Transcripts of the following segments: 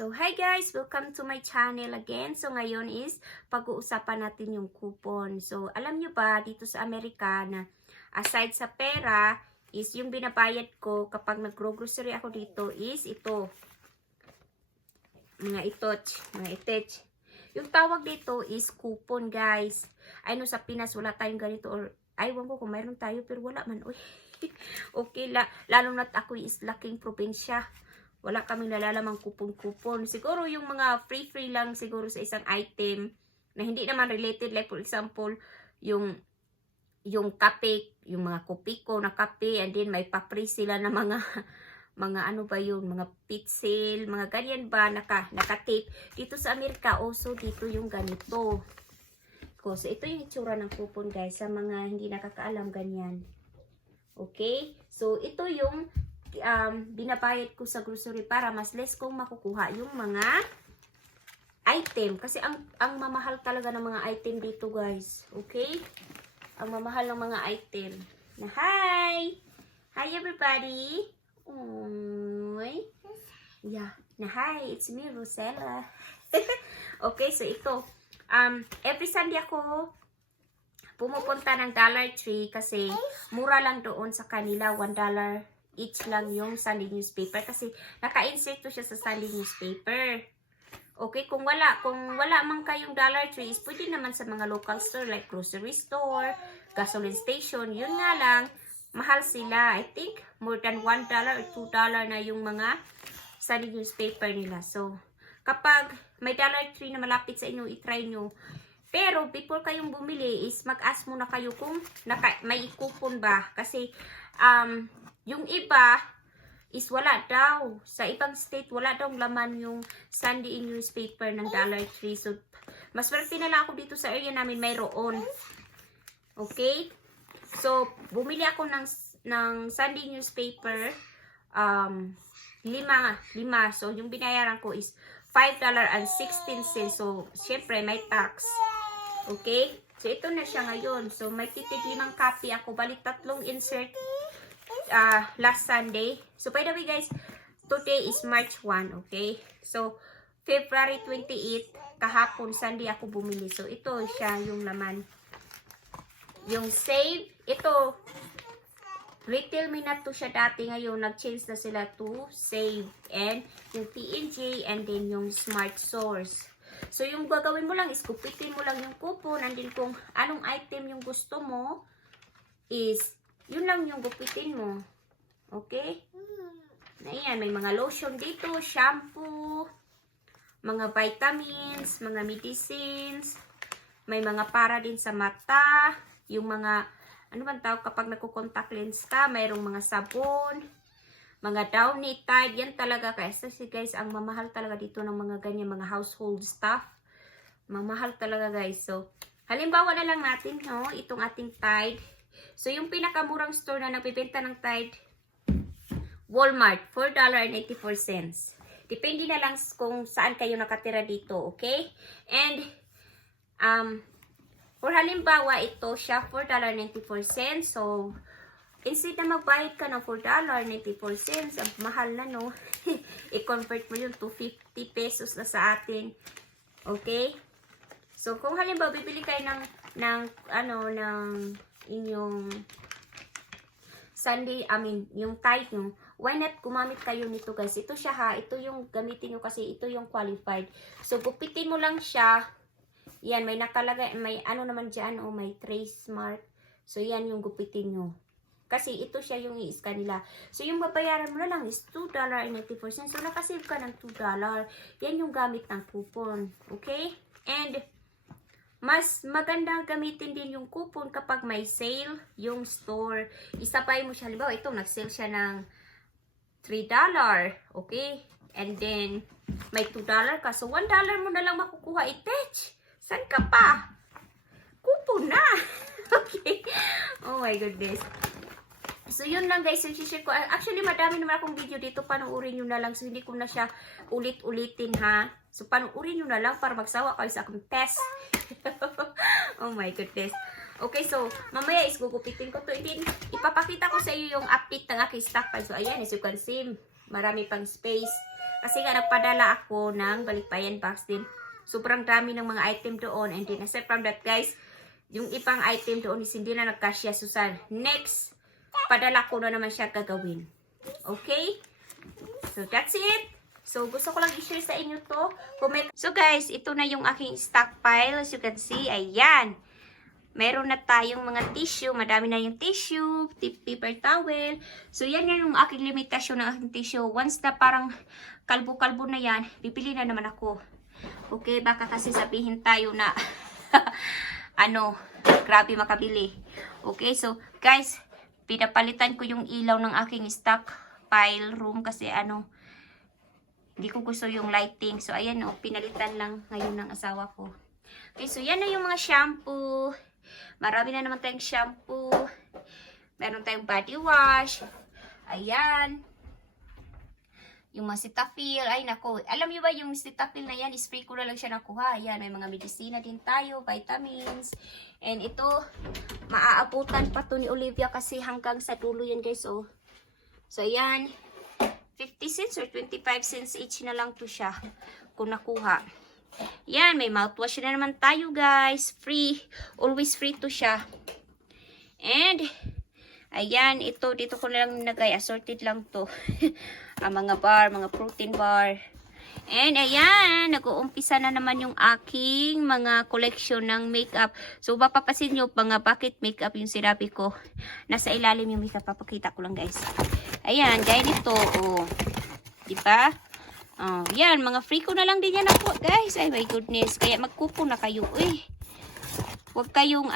So, hi guys! Welcome to my channel again. So, ngayon is pag-uusapan natin yung coupon. So, alam nyo ba, dito sa Amerika na aside sa pera, is yung binabayad ko kapag nag-grocery ako dito is ito. Mga itech. Yung tawag dito is coupon, guys. I know sa Pinas wala tayong ganito or aywan ko kung mayroon tayo pero wala man. Uy. Okay, lalo na't ako is laking probinsya. Wala kaming nalalamang kupon-kupon. Siguro yung mga free lang siguro sa isang item na hindi naman related. Like for example, yung kape, yung mga kopiko na kape, and then may pa-free sila na mga ano ba yun, mga pitsil, mga ganyan ba, naka-tape. Dito sa Amerika, also dito yung ganito. So, ito yung itsura ng kupon, guys, sa mga hindi nakakaalam ganyan. Okay? So, ito yung binabayad ko sa grocery para mas less kong makukuha yung mga item. Kasi ang mamahal talaga ng mga item dito, guys. Okay? Ang mamahal ng mga item. Na hi! Hi, everybody! Oy. Yeah. Na hi, it's me, Rosella. Okay, so ito. Every Sunday ako pumupunta ng Dollar Tree kasi mura lang doon sa kanila. $1 each lang yung Sunday newspaper kasi naka-insert to siya sa Sunday newspaper. Okay, kung wala man kayong Dollar Tree, pwede naman sa mga local store like grocery store, gasoline station. Yun nga lang, mahal sila. I think more than $1 or $2 na yung mga Sunday newspaper nila. So, kapag may Dollar Tree na malapit sa inyo, itry nyo. Pero, before kayong bumili is mag-ask muna kayo kung may coupon ba. Kasi, yung iba is wala daw. Sa ibang state, wala daw laman yung Sunday newspaper ng Dollar Tree. So, mas swerte na lang ako dito sa area namin, mayroon. Okay? So, bumili ako ng Sunday newspaper. 5. So, yung binayaran ko is $5.16. So, syempre, may tax. Okay? So, ito na siya ngayon. So, may titig 5 copy ako. Balik 3 insert last Sunday. So, by the way, guys, today is March 1. Okay? So, February 28, kahapon, Sunday ako bumili. So, ito siya yung laman. Yung save, ito, retail me na to siya dati. Ngayon, nag-change na sila to save. And yung P&G, and then yung Smart Source. So, yung gagawin mo lang is kupitin mo lang yung coupon. And then kung anong item yung gusto mo, is, yun lang yung gupitin mo. Okay? Na yan, may mga lotion dito, shampoo, mga vitamins, mga medicines, may mga para din sa mata, yung mga, ano bang tawag kapag nagko-contact lens ka, mayroong mga sabon, mga Downy, Tide, yan talaga. Kasi guys, ang mamahal talaga dito ng mga ganyan, mga household stuff. Mamahal talaga, guys. So, halimbawa na lang natin, no, itong ating Tide. So, yung pinakamurang store na nagbibenta ng Tide, Walmart, $4.84. Depende na lang kung saan kayo nakatira dito, okay? And, for halimbawa, ito siya, $4.94. So, instead na magbayad ka ng $4.94, ang mahal na, no? I-convert mo yun to 50 pesos na sa atin. Okay? So, kung halimbawa, bibili kayo ng inyong Sunday, yung Tide nyo, why not gumamit kayo nito, guys? Ito siya, ha. Ito yung gamitin nyo kasi ito yung qualified. So, gupitin mo lang siya. Yan, may nakalagay, may ano naman dyan, oh, may trace mark. So, yan yung gupitin nyo. Kasi ito siya yung i-scan nila. So, yung babayaran mo na lang is $2.94. So, nakasave ka ng $2. Yan yung gamit ng coupon. Okay? And, mas maganda gamitin din yung coupon kapag may sale yung store. Isabay mo siya. Halimbawa, ito, nag-sale siya ng $3. Okay? And then, may $2 ka. So, $1 mo na lang makukuha. Itech! Saan ka pa? Coupon na! Okay? Oh my goodness. So, yun lang, guys. So, share ko. Actually, madami naman akong video dito. Panuorin nyo na lang. So, hindi ko na siya ulit-ulitin, ha? So, panuorin nyo na lang para magsawa kayo sa akong test. Oh my goodness. Okay, so, mamaya is gugupitin ko to. And then, ipapakita ko sa iyo yung update ng aking stock. So, ayan, as you can see, marami pang space. Kasi nga nagpadala ako ng balikbayan box din. Sobrang dami ng mga item doon. And then aside from that guys, yung ibang item doon is hindi na nagkasya. So sa next, padala ko na naman siya gagawin. Okay? So that's it. So gusto ko lang i-share sa inyo to. So guys, ito na yung aking stockpile. As you can see, ayan. Meron na tayong mga tissue. Madami na yung tissue, paper towel. So, yan yung aking limitasyon ng aking tissue. Once na parang kalbo-kalbo na yan, bibili na naman ako. Okay, baka kasi sabihin tayo na grabe makabili. Okay, so guys, pinapalitan ko yung ilaw ng aking stockpile room kasi hindi ko gusto yung lighting. So, ayan pinalitan lang ngayon ng asawa ko. Okay, so yan na yung mga shampoo. Marami na naman tayong shampoo. Meron tayong body wash. Ayan. Yung mga Cetaphil. Ay, nako. Alam niyo ba yung Cetaphil na yan? Spray ko na lang siya nakuha. Ayan, may mga medicina din tayo. Vitamins. And ito, maaabutan pa to ni Olivia kasi hanggang sa dulo yan guys. Oh. So, ayan. 50 cents or 25 cents each na lang to siya. Kung nakuha. Yan, may mouthwash na naman tayo guys. Free. Always free to siya. And, ayan, ito, dito ko lang nagay. Assorted lang to. Ang mga bar, mga protein bar. And, ayan, nag-uumpisa na naman yung aking mga collection ng makeup. So, mapapasin nyo, mga bucket makeup yung sinabi ko. Nasa ilalim yung makeup. Papakita ko lang guys. Ayan, gaya nito. Oh. Diba? Oh, yan, mga free ko na lang din yan ako, guys. Ay, my goodness. Kaya magkupo na kayo. Uy, huwag kayong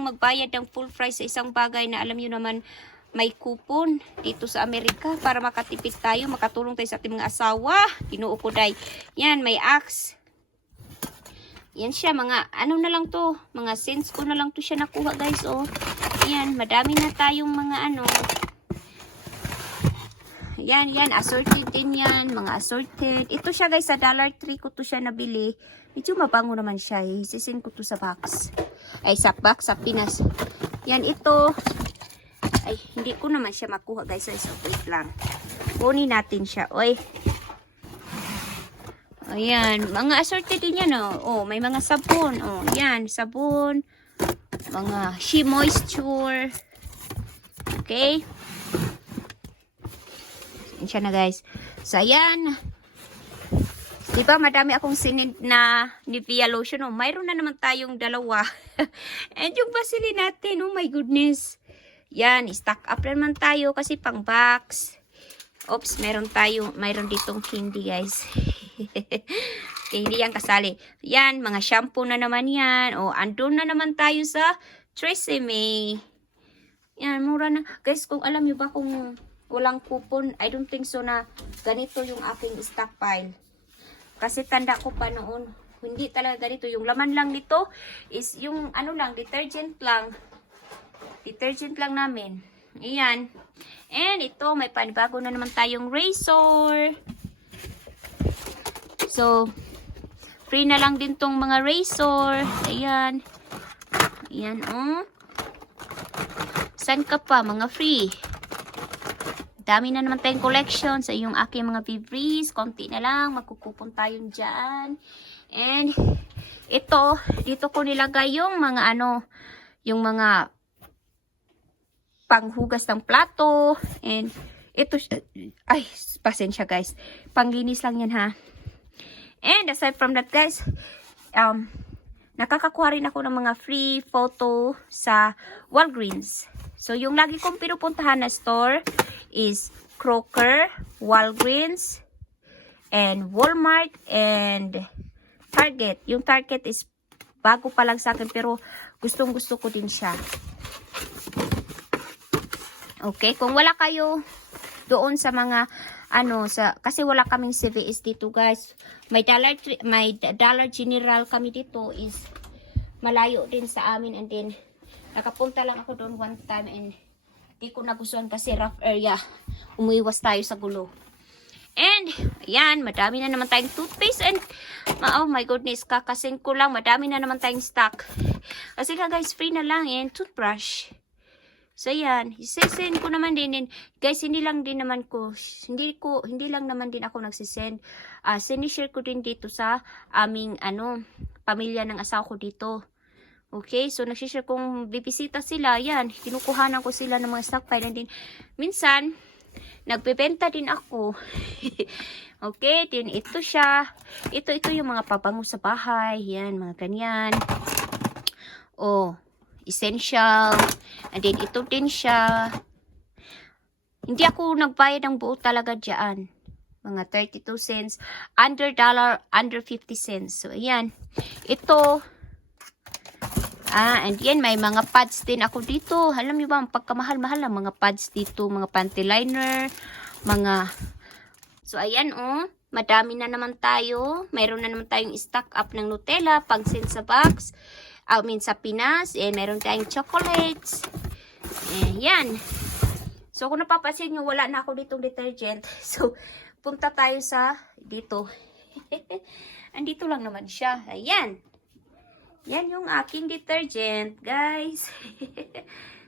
magbayad ng full price sa isang bagay na alam nyo naman may coupon dito sa Amerika para makatipid tayo, makatulong tayo sa ating mga asawa. Ginoo ko day. Yan, may Axe. Yan siya, mga na lang to. Mga cents ko na lang to siya nakuha, guys. Oh, yan, madami na tayong mga Yan, assorted din yan. Mga assorted. Ito siya guys, sa Dollar Tree ko to siya nabili. Medyo mabango naman siya. Isisin ko to sa box. Ay, sa box, sa Pinas. Yan, ito. Ay, hindi ko naman siya makuha guys. So, wait lang. Kunin natin siya. Oy. Ayan, mga assorted din yan. Oh, may mga sabon. Oh, yan, sabon. Mga She Moisture. Okay. Siya na guys. So ayan. Diba madami akong sinend na Nivea lotion. Oh, mayroon na naman tayong dalawa. And yung Vaseline natin. Oh my goodness. Yan. Stock up naman tayo kasi pang box. Oops. Mayroon ditong candy guys. Okay, hindi yan kasali. Yan. Mga shampoo na naman yan. Oh, andun na naman tayo sa Tresemme. Yan. Mura na. Guys, kung alam nyo ba kung walang coupon, I don't think so na ganito yung aking stockpile. Kasi tanda ko pa noon, hindi talaga ganito. Yung laman lang nito is yung detergent lang. Detergent lang namin. Ayan. And ito, may panibago na naman tayong razor. So, free na lang din tong mga razor. Ayan. Ayan, oh. Saan ka pa? Mga free. Dami na naman tayong collection sa yung aking mga Vivries. Konti na lang. Magkukupon tayo dyan. And, ito, dito ko nilagay yung mga yung mga panghugas ng plato. And, ito, ay, pasensya guys. Panglinis lang yan ha. And, aside from that guys, nakakakuha rin ako ng mga free photo sa Walgreens. So, yung lagi kong pinupuntahan na store is Kroger, Walgreens, and Walmart, and Target. Yung Target is bago pa lang sa akin pero gustong-gusto ko din siya. Okay, kung wala kayo doon sa mga kasi wala kaming CVS dito guys. May Dollar General kami dito is malayo din sa amin, and then nakapunta lang ako doon one time and di ko nagustuhan kasi rough area. Umiwas tayo sa gulo. And, ayan, madami na naman tayong toothpaste and, oh my goodness, kakasin ko lang, madami na naman tayong stock. Kasi nga guys, free na lang and toothbrush. So, yan. Isesend ko naman din. Guys, hindi lang naman din ako nagsisend. Sinishare ko din dito sa aming, pamilya ng asawa ko dito. Okay, so nagsishare kung bibisita sila, yan, kinukuhanan ko sila ng mga stockpile. And din, minsan, nagbebenta din ako. Okay, din ito siya. Ito yung mga pabango sa bahay. Yan, mga ganyan. Oh, essential. And then, ito din siya. Hindi ako nagbayad ng buo talaga dyan. Mga 32 cents. Under $, under 50 cents. So, ayan. Ito. And yan, may mga pads din ako dito. Alam niyo ba, ang pagkamahal-mahal ang mga pads dito. Mga panty liner. So, ayan, madami na naman tayo. Mayroon na naman tayong stock up ng Nutella. Pag-send sa box. Sa Pinas. Meron tayong chocolates. Yan. So, kung napapansin nyo, wala na ako ditong detergent. So, punta tayo sa dito. Andito lang naman siya. Ayan. Yan yung aking detergent, guys.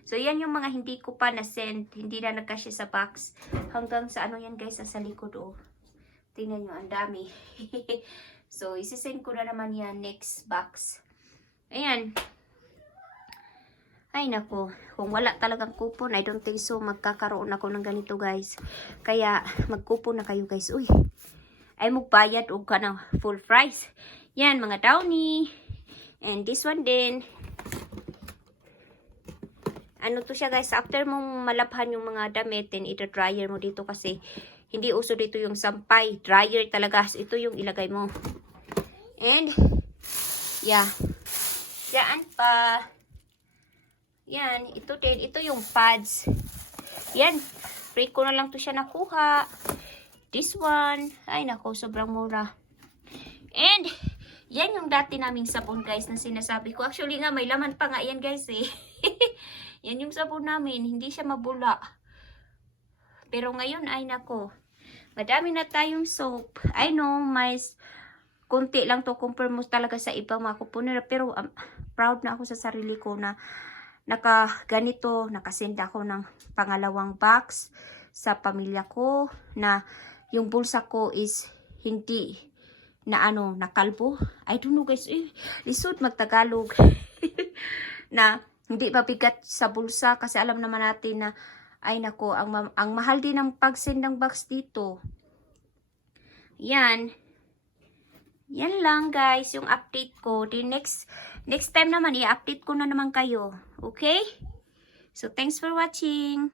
So, yan yung mga hindi ko pa na-send. Hindi na nagkasya sa box. Hanggang sa yan, guys, sa likod, Tingnan nyo, ang dami. So, isisend ko na naman yan next box. Ayan. Ay, nako. Kung wala talagang coupon, I don't think so magkakaroon ako ng ganito, guys. Kaya, mag-coupon na kayo, guys. Uy, ay magbayad o ka ng full price. Yan, mga Downy. And this one din. Ano to siya, guys? After mong malabhan yung mga damit, then ito-dryer mo dito kasi hindi uso dito yung sampay. Dryer talaga. Ito yung ilagay mo. And, yeah. Yan pa. Yan. Ito din. Ito yung pads. Yan. Free ko na lang to siya nakuha. This one. Ay, nako. Sobrang mura. And, yan yung dati naming sabon, guys, na sinasabi ko. Actually nga, may laman pa nga yan, guys, Yan yung sabon namin. Hindi siya mabula. Pero ngayon, ay nako. Madami na tayong soap. I know, kunti lang to compare mo talaga sa ibang mga kuponer. Pero proud na ako sa sarili ko na nakasend ako ng pangalawang box sa pamilya ko. Na yung bulsa ko is hindi nakalbo. I don't know, guys. Lisod magtagalog. Na hindi mabigat sa bulsa kasi alam naman natin na ay nako, ang mahal din ng pag-send ng box dito. Yan. Yan lang, guys, yung update ko. The next time naman, i-update ko na naman kayo. Okay? So, thanks for watching.